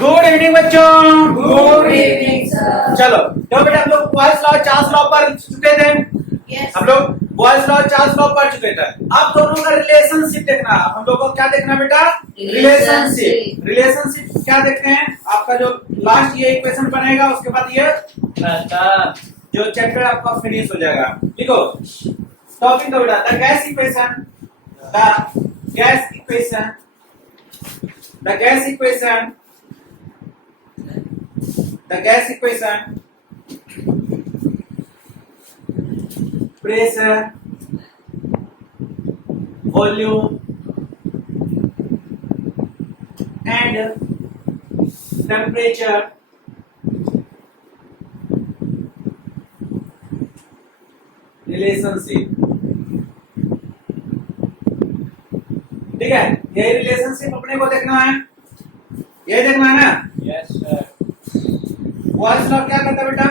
Good evening बच्चों। Good evening sir. चलो तो बेटा हम लोग बॉयज लॉ चार्ल्स लॉ पर चुके थे। यस हम लोग बॉयज लॉ चार्ल्स लॉ पर चुके थे। अब दोनों का रिलेशनशिप देखना। हम लोग को क्या देखना बेटा? रिलेशनशिप। रिलेशनशिप क्या देखते हैं? आपका जो लास्ट ये इक्वेशन बनेगा उसके बाद ये जो चैप्टर आपका फिनिश हो जाएगा। देखो टॉपिक का बेटा the gas equation. The gas equation. The gas equation. The gas equation, pressure, volume, and temperature relationship। ठीक है, ये रिलेशनशिप अपने को देखना है, ये देखना है ना? Yes sir. बॉयल्स लॉ क्या करता है बेटा?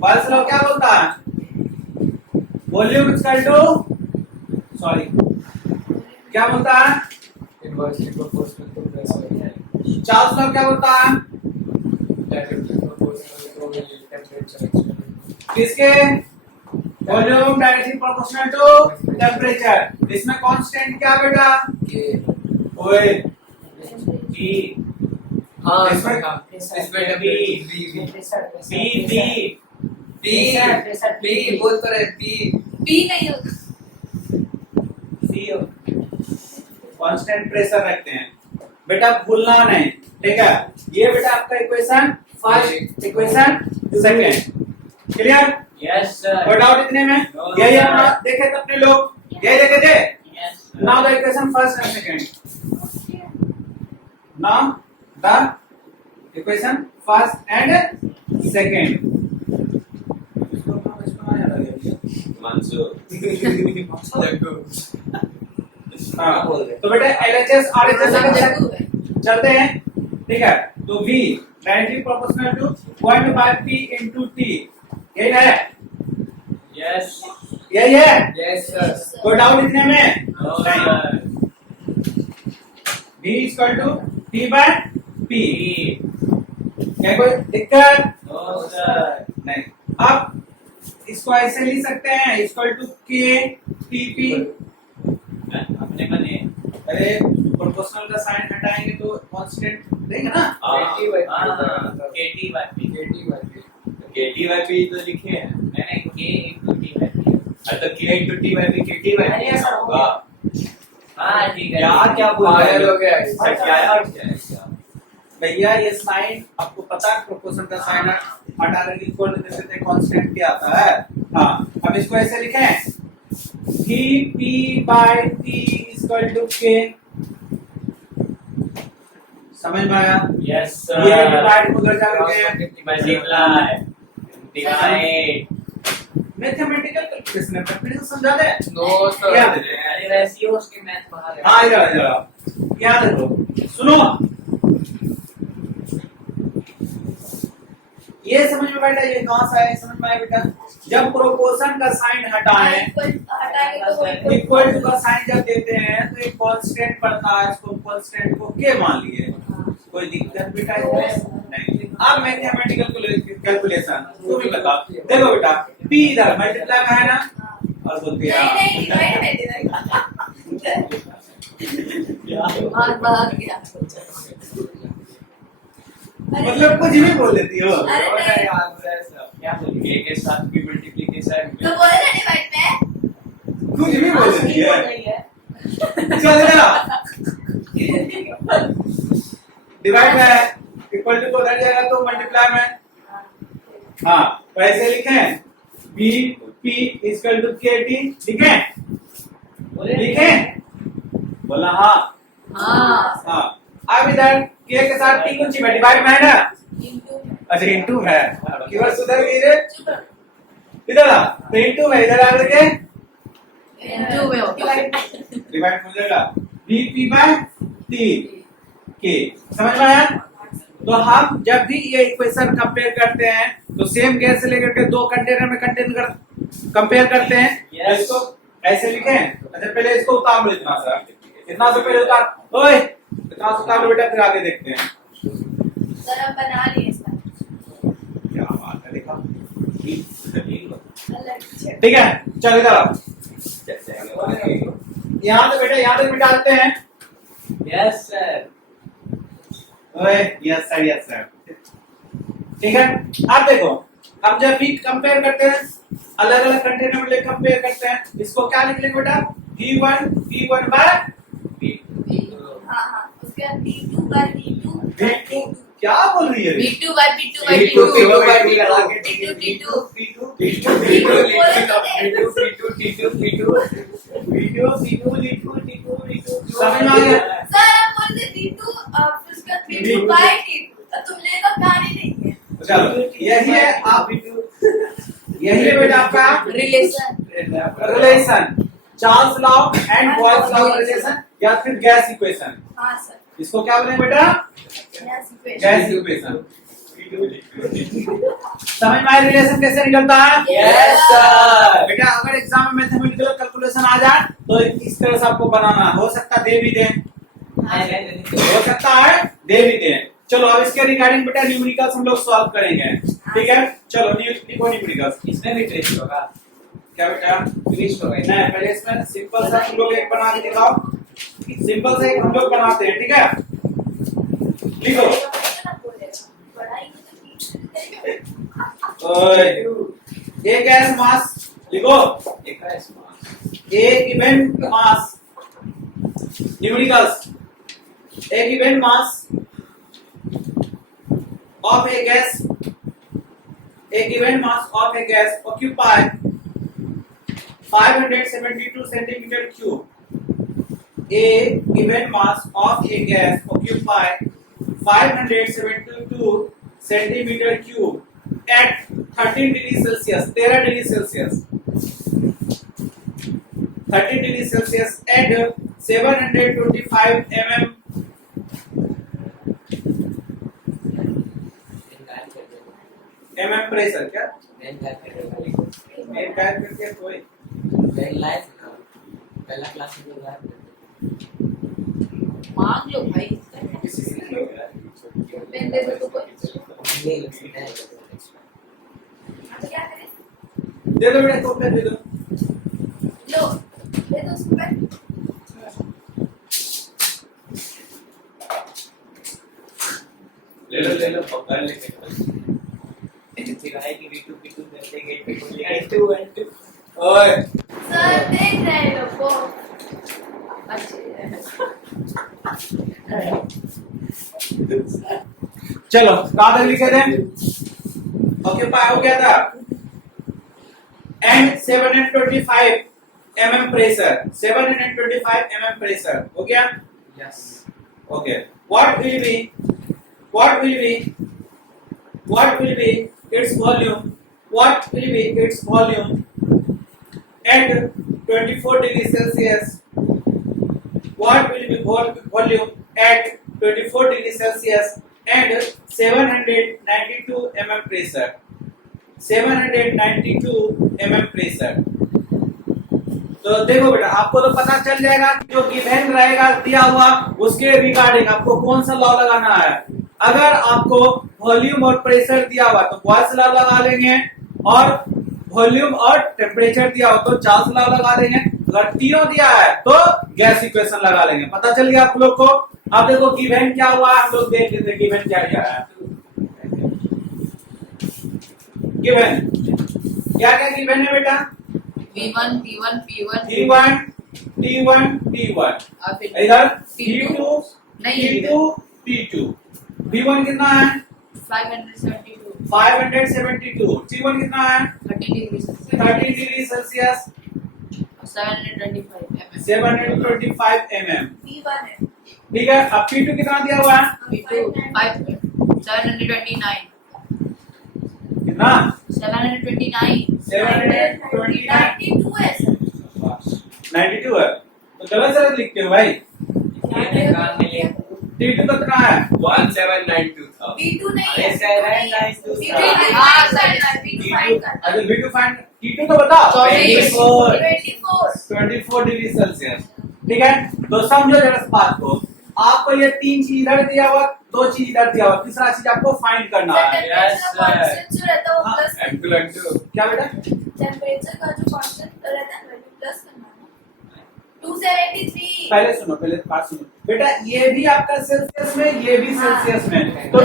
बॉयल्स लॉ क्या बोलता है? वॉल्यूम इक्वल टू सॉरी क्या बोलता है? Inversely proportional to pressure. Charles law क्या बोलता है? Directly proportional to temperature. किसके? Volume directly proportional to temperature. इसमें कांस्टेंट क्या बेटा? के ओए टी। हाँ इसमें इसमें बी बी बोल तो रहे पी नहीं होगा। सी कांस्टेंट प्रेशर रखते हैं बेटा, भूलना नहीं। ठीक है, ये बेटा आपका equation first, equation second. Clear? Yes sir. कोई डाउट इतने में? No, यही sir. अपना देखे थे अपने लोग, यही देखे थे। Yes now the equation first and second. Now the equation first and second. हाँ, तो बेटा LHS RHS चलते हैं। ठीक है, तो V directly proportional to 1/P into T। यही है? यस यही है? Yes sir. कोई डाउट इतने में? नो नहीं। Sir. V equal to P/P। क्या कोई दिक्कत? No sir. नहीं। अब इसको ऐसे लिख सकते हैं इक्वल टू KTP। अपने बने अरे प्रोपोर्शनल का साइन हटाएंगे तो कांस्टेंट देंगे ना? KTYP तो लिखे हैं। मैंने K into TYP। तो K into TYP KTYP ऐसा होगा। हाँ ठीक है। क्या बोल रहे हो? क्या है? भैया ये साइन आपको पता है, प्रोपोर्शन का साइन हटाने की इक्वल देते थे कांस्टेंट क्या आता है? हाँ, अब इसको ऐसे लिखें P/T इक्वल टू K। समझ में आया? Yes sir. ये डिवाइड उधर जाके मल्टीप्लाई डिवाइड। मैथमेटिकल कैलकुलेशन है, प्रैक्टिस समझा दे। No sir. याद है? अरे वैसे ही उसके मैथ बाहर है। हाँ इधर याद रखो, सुनो। ये समझ में बेटा, ये कहां से आया? समझ में आया बेटा? जब प्रोपोर्शन का साइन हटाएं, इक्वल टू का साइन जब देते हैं तो एक कांस्टेंट पड़ता है, इसको कांस्टेंट को के मान लिए। कोई दिक्कत बेटा इसमें नहीं। अब मैथमेटिकल कैलकुलेशन तू भी बता। देखो बेटा, p इधर मल्टीप्लाई का है ना, और बोलते हैं मतलब कुछ भी बोल देती हो। क्या बोलिए के साथ भी मल्टीप्लिकेशन तो बोले ना डिवाइड में कुछ भी बोल देती है। चल ना, डिवाइड में इक्वल टू उधर जाएगा तो मल्टीप्लाई में। हाँ, तो ऐसे लिखें P इक्वल टू KT। लिखें बोला हाँ। हाँ, अब इधर K के साथ T कौन सी में डिवाइड में है ना? अच्छा इंटू है, कीवर्ड सुधर गई रे। इधर आ, तो इंटू में इधर आकर के डिवाइड हो जाएगा P/T K। समझ में आया? तो हम जब भी ये इक्वेशन कंपेयर करते हैं तो सेम गैस से लेकर के दो कंटेनर में कंपेयर करते हैं। Yes. इसको ऐसे लिखें। अच्छा पहले इसको उतार लो, इतना सा पहले उतार। ओए इतना सा काम बेटा, फिर आगे देखते हैं। सर हम बना लिए इसका क्या बात है, देखा। अलग से। ठीक है, चल इधर आओ। यहाँ से बेटा, यहाँ से मिटाते हैं। Yes sir. ओए यस सर, यस सर। ठीक है, अब देखो, हम जब भी कंपेयर करते हैं, अलग अलग कंटेनर में कंपेयर करते हैं, इसको क्या लिख लेंगे बेटा? V1 बाय हाँ हाँ, उसके बाद V2 by V2 V2। क्या बोल रही है? V2 by V2 by P2 V2 by P2 समझ में आ गया? सर आप बोलते V2 उसका V2 by T2, तुमने तो कहानी नहीं है। चलो, यही है आप, यही है बेटा आपका relation, Charles law and Boyle's law relation, या फिर गैस इक्वेशन। हाँ सर, इसको क्या बोलेंगे बेटा? Gas equation. Gas equation. समझ में आया रिलेशन कैसे निकलता है? Yes sir. बेटा अगर एग्जाम में मैथमेटिकल कैलकुलेशन आ जाए तो इस तरह से आपको बनाना हो सकता है, दे भी दें, हो सकता है दे भी दें। चलो अब इसके रिगार्डिंग बेटा न्यूमेरिकल्स हम लोग सॉल्व करेंगे। ठीक है, चलो लिखो न्यूमेरिकल्स। इसमें भी ट्रेस होगा। क्या बेटा? ट्रेस होगा। नहीं, पहले इसमें सिंपल सा हम लोग एक बना के दिखाओ। सिंपल से एक हम लोग बनाते हैं। ठीक है, लिखो। एक गैस मास लिखो, एक इवेंट मास, न्यूमेरिकल्स, एक event mass of a gas, एक event mass of a gas occupy 572 centimeter cube. A event mass of a gas occupy 572 centimeter cube at 13 degrees Celsius, 13 degrees Celsius, 13 degrees Celsius and 725 mm pressure. क्या एक type करके कोई पहला class में मांग लो भाई, किसी से लोगे पेन दे दो तो कोई। क्या करें? दे दो बेटा, तो पेन दे दो। लो दे दो उसको पेन। ले लो पकड़ लेके सिखाए कि V2 P2 करते गेट पे खोल लिया 2 1 2। ओए सर देख रहे हैं लोग को। चलो कहाँ तक लिखे थे? ओके, पाया हो गया था। And 725 mm pressure, 725 mm pressure हो गया। Yes. Okay, what will be its volume? What will be its volume at 24 degrees Celsius? What will be volume at 24 degrees Celsius and 792 mm pressure? 792 mm pressure। तो देखो बेटा, आपको तो पता चल जाएगा जो गिवन रहेगा दिया हुआ उसके रिगार्डिंग आपको कौन सा लॉ लगाना है। अगर आपको वॉल्यूम और प्रेशर दिया हुआ तो बॉयल्स लॉ लगा लेंगे, और वॉल्यूम और टेम्परेचर दिया हो तो चार्ल्स लॉ लगा देंगे। अगर तीनों दिया है तो गैस इक्वेशन लगा लेंगे। पता चल गया आप लोग को। अब देखो गिवन क्या हुआ, हम लोग देख लेते हैं गिवन क्या दिया है। गिवन क्या क्या गिवन है बेटा? V1 P1 P1 T1 T1 T1, और फिर इधर T2 T2 नहीं T2 T2। V1 कितना है? 572 572। T1 कितना है? 13 degree 13 degree Celsius, 725 mm। 725 mm। P1 है। ठीक है, अब P2 कितना दिया हुआ है? P2 729 कितना? 729 729 T2 है सर। 92 है तो गलत सलत लिखते हो भाई। ये निकाल लिए T2 तो कितना है? 1792 था। P2 नहीं है। अरे 792 P2 हाँ सर P2 फाइंड करना। अच्छा V2 फाइंड, T2 तो बताओ। 24 24 डिग्री सेल्सियस। ठीक है, तो समझो जरा इस बात को। आपको ये 3 चीज इधर दिया हुआ, 2 चीज इधर दिया हुआ, तीसरा चीज आपको फाइंड करना है। टेम्परेचर का कांस्टेंट जो रहता है वो हाँ, प्लस क्या बेटा? टेम्परेचर का जो कांस्टेंट रहता है वैल्यू प्लस करना है 273। पहले सुनो, पहले बात सुनो बेटा, ये भी आपका सेल्सियस में, ये भी सेल्सियस में, तो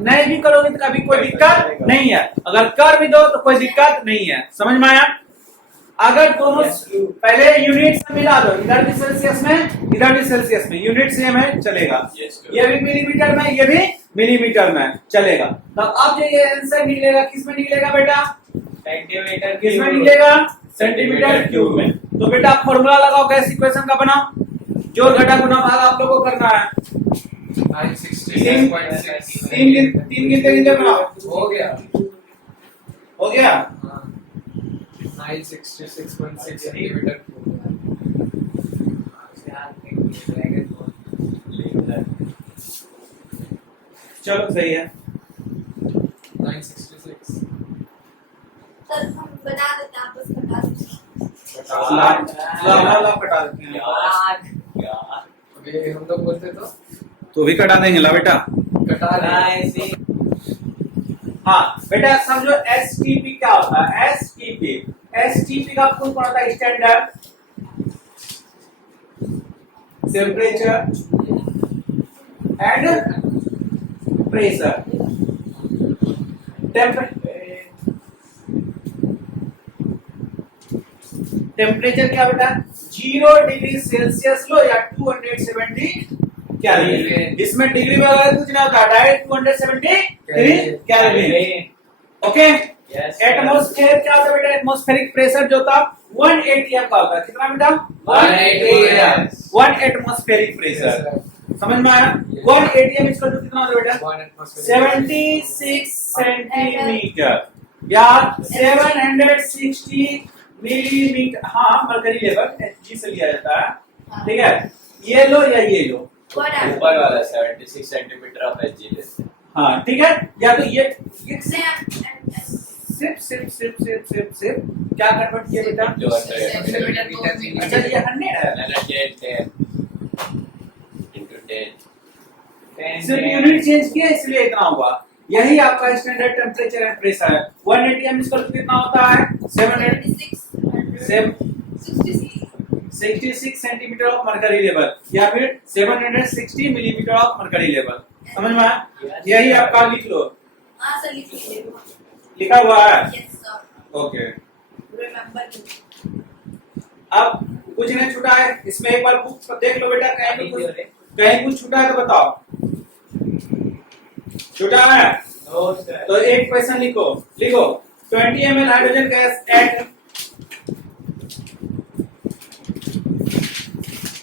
नए भी करोगे तो कभी कोई दिक्कत नहीं है, अगर कर भी दो तो कोई दिक्कत नहीं है, समझ में आया? अगर दोनों पहले यूनिट से मिला दो, इधर भी सेल्सियस में, इधर भी सेल्सियस में, यूनिट सेम है चलेगा, ये भी मिलीमीटर में, ये भी मिलीमीटर में चलेगा। तो अब जो ये आंसर निकलेगा किस में निकलेगा बेटा? सेंटीमीटर किसमें निकलेगा? सेंटीमीटर क्यूब में। तो बेटा आप फॉर्मूला लगाओ, कैसे इक्वेशन का बनाओ, जोड़ घटा गुणा भाग आप लोगों को करना है। 966.6 तीन गिनते बनाओ, हो गया। हो गया? 966.6 सेंटीमीटर चलो सही है। 966 सर हम बना देते हैं, आप बस बता दीजिए। ला कटा देते हैं। अभी हम लोग बोलते तो भी कटा देंगे ला बेटा। कटा ऐसे। हाँ बेटा समझो एसटीपी क्या होता है? एसटीपी का फुल फॉर्म होता है standard temperature and pressure. Temperature क्या बेटा? 0 डिग्री सेल्सियस लो या 270 केल्विन। इसमें डिग्री वगैरह कुछ नहीं होता, डायरेक्ट 273 केल्विन। ओके। एटमॉस्फेयर क्या होता है बेटा? एटमॉस्फेरिक प्रेशर जो होता 180 का होता है। कितना बेटा? 1 एटमॉस्फेरिक प्रेशर। समझ में आया? 180 इक्वल टू कितना होता है बेटा? 76 सेंटीमीटर या 760 मिलीमीटर। हाँ मरकरी लेवल एचजी से लिया जाता है, ठीक है? ये लो या ये लो, ऊपर वाला 76 सेंटीमीटर ऑफ एचजी लेते हैं। हाँ ठीक है। या तो ये सिर्फ क्या कन्वर्ट किया बेटा? अच्छा ये 100 है, सिर्फ यूनिट चेंज किया इसलिए इतना हुआ। यही आपका स्टैंडर्ड टेम्परेचर एंड प्रेशर है। 180 एम इक्वल टू कितना होता है? 66 सेंटीमीटर ऑफ मरकरी लेवल या फिर 760 मिलीमीटर ऑफ मरकरी लेवल। समझ में आया? यही आपका लिख लो। हाँ सर लिख लीजिए। लिखा हुआ है? Yes sir. ओके। रिमेंबर। अब कुछ नहीं छूटा है इसमें, एक बार बुक देख लो बेटा, कहीं कुछ छूटा है तो बताओ। छूटा है तो एक क्वेश्चन लिखो। 20 ml hydrogen gas at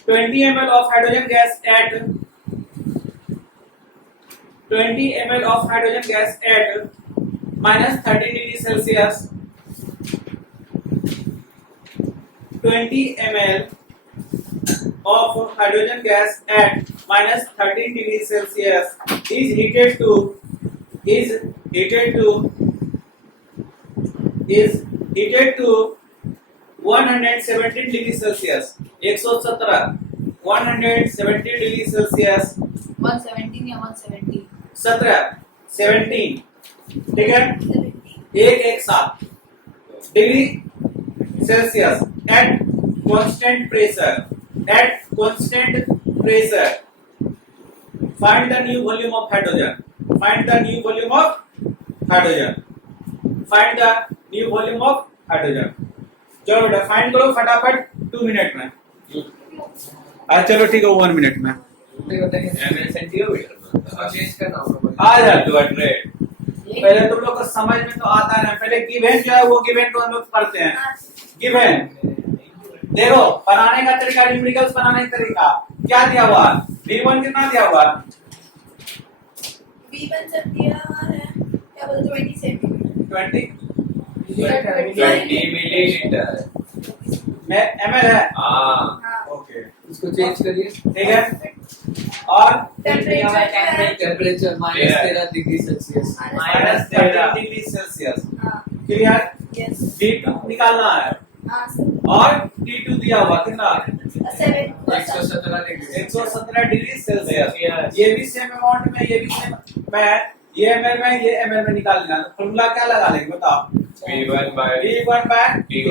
20 ml of hydrogen gas at 20 ml of hydrogen gas at minus 30 degree Celsius. 20 ml of hydrogen gas at minus 13 degree Celsius is heated to 117 degree Celsius. 117 degree Celsius. 117 या 170? 17 ठीक है, एक साथ degree Celsius at constant pressure. Find the new volume of hydrogen. चलो बेटा find करो फटाफट 2 minute में। चलो ठीक है 1 मिनट में चेंज करना होगा। आ जा तू ट्रेड। पहले तुम लोग को समझ में तो आता है, पहले गिवन जो है वो गिवन को हम लोग पढ़ते हैं। गिवन देखो बनाने का तरीका, न्यूमेरिकल्स बनाने का तरीका क्या दिया हुआ? V1 कितना दिया हुआ? V1 सर दिया है क्या बोलते 20 सेंटीमीटर। 20 मिलीलीटर में ml है। हाँ ओके इसको चेंज करिए। ठीक है। और temperature -13 degree Celsius. -13 degree Celsius. Clear? Yes. D2 निकालना है हाँ सर। और T2 दिया हुआ कितना? 117 117 डिग्री सेल्सियस। ये भी सेम अमाउंट में, ये भी सेम में, ये ml में, ये ml में निकाल लेना। तो फॉर्मूला क्या लगा लेंगे बताओ? V1 by V1 by V2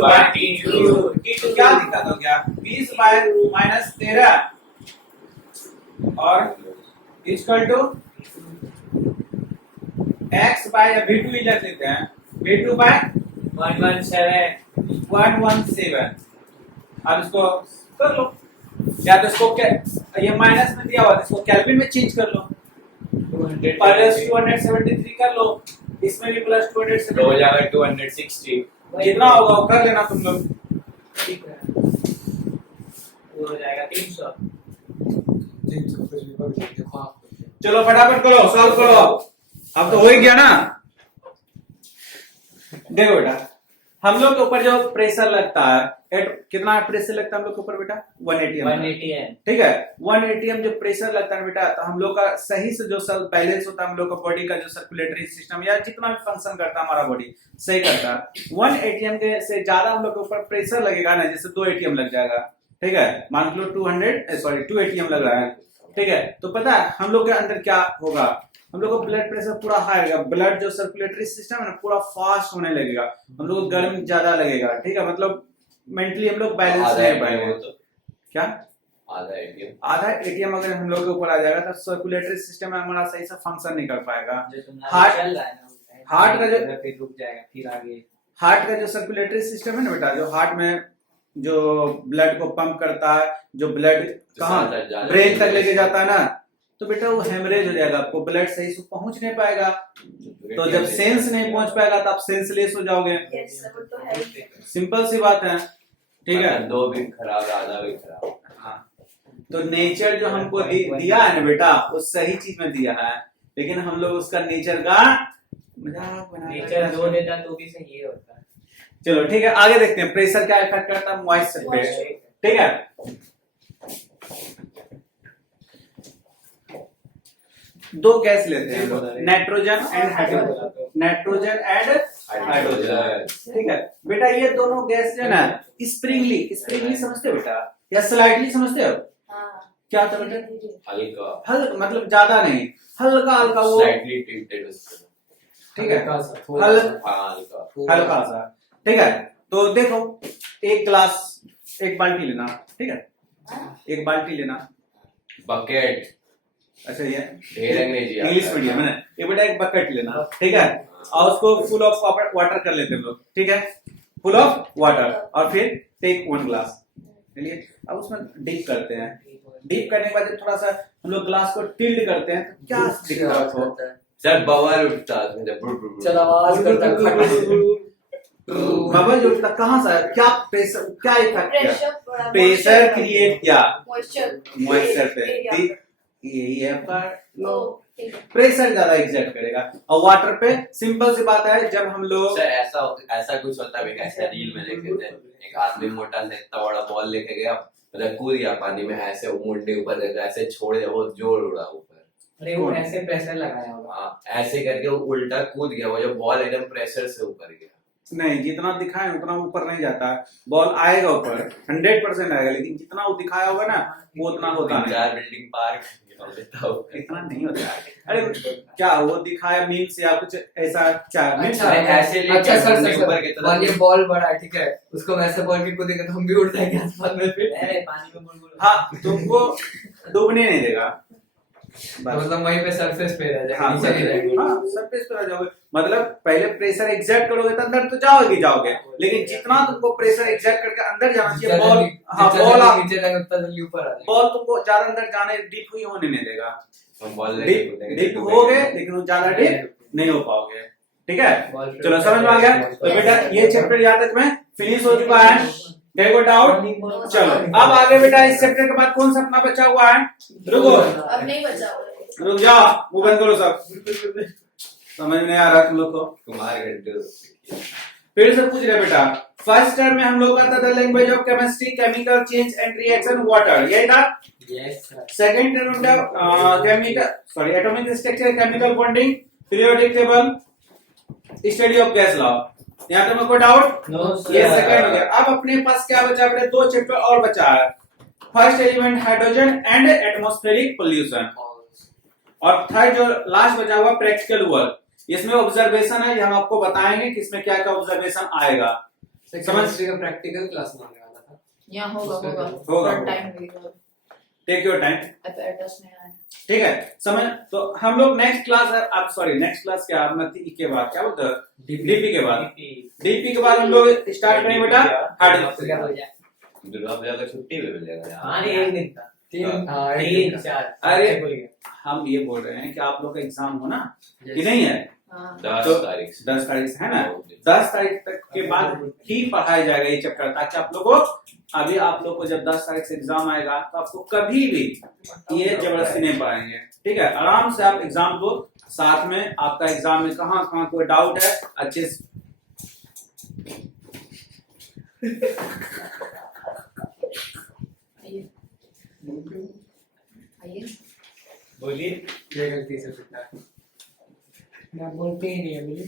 by T2। T2 क्या दिक्कत हो गया? 20 बाय माइनस 13 और equal to x by V2 ही लिख लेते हैं, V2 बाय 117। अब इसको कर लो, या तो इसको क्या, ये माइनस में दिया हुआ है, इसको केल्विन में चेंज कर लो, प्लस 273 कर लो, इसमें भी प्लस 270 हो जाएगा 260। जितना होगा वो कर लेना तुम लोग। ठीक है, वो हो जाएगा 300। चलो फटाफट करो, सॉल्व करो। अब तो हो ही गया ना। देखो बेटा, हम लोग के ऊपर जो प्रेशर लगता है, कितना प्रेशर लगता है हम लोग के ऊपर बेटा? 180 180 ठीक है, 180 जो प्रेशर लगता है बेटा, तो हम लोग का सही से जो सेल बैलेंस होता है, हम लोग का बॉडी का जो सर्कुलेटरी सिस्टम या जितना भी फंक्शन करता है हमारा बॉडी सही करता है। 180 के से ज्यादा हम लोग के ऊपर प्रेशर लगेगा ना, जैसे 2 ATM लग जाएगा, ठीक है, मान लो 2 ATM लग रहा है, ठीक है, तो पता है हम लोग के अंदर क्या होगा? हम लोग का ब्लड प्रेशर पूरा हाई रहेगा, ब्लड जो सर्कुलेटरी सिस्टम है ना पूरा फास्ट होने लगेगा, हम लोग को गर्म ज्यादा लगेगा, ठीक है, मतलब मेंटली हम लोग बैलेंस नहीं पाएंगे। क्या आधा एटीएम अगर हम लोग के ऊपर आ जाएगा तो सर्कुलेटरी सिस्टम में हमारा सही से फंक्शन नहीं कर पाएगा। हार्ट का जो फिर रुक जाएगा, फिर आगे हार्ट का जो सर्कुलेटरी सिस्टम है ना बेटा, जो हार्ट में जो ब्लड को पंप करता है, जो ब्लड कहाँ ब्रेन तक लेके जाता है ना, तो बेटा वो हेमरेज हो जाएगा, आपको ब्लड सही से पहुंच नहीं पाएगा, तो जब सेंस नहीं पहुंच पाएगा तो आप सेंसलेस हो जाओगे। सिंपल सी बात है, ठीक है। 2 भी खराब, आधा भी खराब। हाँ, तो नेचर जो हमको दिया है ना बेटा, वो सही चीज में दिया है, लेकिन हम लोग उसका नेचर का मजाक बना, नेचर दो देता तो भी सही होता है। चलो ठीक है, आगे देखते हैं प्रेशर क्या इफेक्ट करता है मॉइस्चर पे, ठीक है। दो गैस लेते हैं, nitrogen and hydrogen, nitrogen and hydrogen, ठीक है बेटा। ये दोनों गैस जो है ना स्प्रिंगली समझते हो बेटा, या स्लाइटली समझते हो? क्या होता है बेटा? हल्का मतलब ज्यादा नहीं, हल्का हल्का वो स्लाइटली टिल्टेड, ठीक है, हल्का सा, ठीक है। तो देखो, एक बाल्टी लेना, ठीक है, एक बाल्टी लेना, बकेट, अच्छा ये इंग्लिश मीडियम है, ये बेटा एक बकेट लेना, ठीक है, और उसको फुल ऑफ वाटर कर लेते हैं लोग, ठीक है, फुल ऑफ वाटर, और फिर टेक 1 ग्लास, चलिए अब उसमें डीप करते हैं। डीप करने के बाद थोड़ा सा हम लोग ग्लास को टिल्ट करते हैं, तो क्या दिख रहा है आपको? सर बबल उठता है, चल आवाज करता बबल जो उठता कहाँ से? क्या प्रेशर, क्या इफेक्ट, प्रेशर क्रिएट किया मॉइस्चर पे, यही है आपका प्रेशर ज्यादा एग्जर्ट करेगा। और वाटर पे सिंपल सी बात है, जब हम लोग ऐसा कुछ होता है, ऐसा रील में देखे थे, एक आदमी मोटा सा इतना बड़ा बॉल लेके गया, मतलब कूद गया पानी में, ऐसे मुंडे ऊपर करके ऐसे छोड़ दिया, वो जोर उड़ा ऊपर, अरे वो ऐसे प्रेशर लगाया होगा, हाँ ऐसे करके वो उल्टा कूद गया, वो जो बॉल एकदम प्रेशर से ऊपर गया। नहीं, जितना दिखाए उतना ऊपर नहीं जाता, बॉल आएगा ऊपर 100% आएगा, लेकिन जितना वो दिखाया होगा ना वो उतना होता नहीं। 4 बिल्डिंग पार इतना नहीं होता है। अरे क्या वो दिखाया मीम्स या कुछ ऐसा, क्या अच्छा, ऐसे अच्छा सर ऊपर की तरफ, ये बॉल बड़ा है, ठीक है, उसको वैसे बॉल के कूदेंगे तो हम भी उड़ जाएंगे आसमान में, फिर अरे पानी में बुलबुल, हाँ तुमको डूबने नहीं देगा, मतलब वहीं पे सरफेस पे रह जाएगा, हाँ, नीचे नहीं रहेगा। हाँ सरफेस पे रह जाओगे, मतलब पहले प्रेशर एग्जर्ट करोगे तो अंदर तो जाओगे, लेकिन जितना तुमको प्रेशर एग्जर्ट करके अंदर जाना चाहिए, बॉल नीचे जाएगा उतना जल्दी ऊपर आ जाएगा, बॉल तुमको ज्यादा अंदर जाने डीप ही होने नहीं देगा, डीप होगे लेकिन वो ज्यादा डीप नहीं हो पाओगे, ठीक है। चलो समझ में आ गया? तो बेटा ये चैप्टर यहाँ तक में फिनिश हो चुका है, देखो डाउट। चलो अब आगे बेटा इस चैप्टर के बाद कौन सा अपना बचा हुआ है? रुको, अब नहीं बचा हुआ है, रुक जाओ, वो बंद करो सब, समझ नहीं आ रहा तुम लोग को, तुम्हारे फिर से पूछ रहे बेटा। फर्स्ट टर्म में हम लोग का था language of chemistry, chemical change and reaction water, यही था। Yes sir. सेकंड टर्म का chemical atomic structure, chemical bonding, periodic table, study of gas law. यहाँ तक कोई डाउट? No sir. ये सेकंड हो गया। अब अपने पास क्या बचा? अपने 2 चैप्टर और बचा है, first element hydrogen and atmospheric pollution. और थर्ड जो लास्ट बचा हुआ प्रैक्टिकल वर्क, इसमें ऑब्जर्वेशन है, ये हम आपको बताएंगे कि इसमें क्या क्या ऑब्जर्वेशन आएगा। समझ का प्रैक्टिकल क्लास में आने वाला था। यहाँ होगा होगा। टाइम लगेगा, टेक योर टाइम, एड्रेस नहीं आया। ठीक है। समझ, तो हम लोग नेक्स्ट क्लास, आप सॉरी नेक्स्ट क्लास क्या के बाद क्या बोलते हैं, डीपी के बाद, डीपी के बाद हम लोग स्टार्ट करेंगे बेटा हाइड्रोजन। दुर्गा पूजा का छुट्टी भी मिल जाएगा। हाँ नहीं, एक दिन था, तीन चार। अरे हम ये बोल रहे हैं कि आप लोग का एग्जाम हो ना कि नहीं है, 10 तारीख से 10 तारीख से है ना, 10 तारीख तक के बाद ही पढ़ाया जाएगा ये चैप्टर, ताकि आप लोगों को अभी आप लोग को जब 10 तारीख से एग्जाम आएगा तो आपको कभी भी ये जबरदस्ती नहीं पढ़ाएंगे, ठीक है। आराम से आप एग्जाम दो, साथ में आपका एग्जाम में कहाँ कहाँ कोई डाउट है अच्छे से बोलिए। ये गलती से छूटा है, मैं बोलते ही नहीं है बोलिए।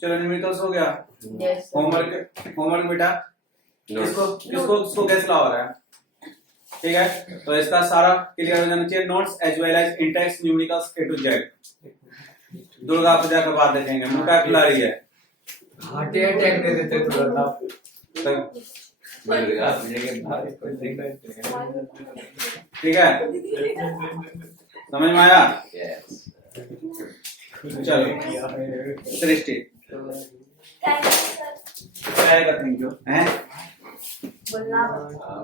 चलो न्यूमेरिकल्स हो गया। यस होमवर्क बेटा किसको किसको किसको गैस ला हो रहा है, ठीक है। तो इसका सारा क्लियर हो जाना चाहिए, notes as well as intext numericals A to Z. Durga Puja के बाद देखेंगे, वोकैबुलरी है, हार्ट अटैक दे देते तुरंत आप। दुर्गा पूजा के बाद इसको देखना ठीक है, समझ में आया। यस। चलो सृष्टि थैंक यू सर। क्या थैंक यू हैं बोलना हाँ।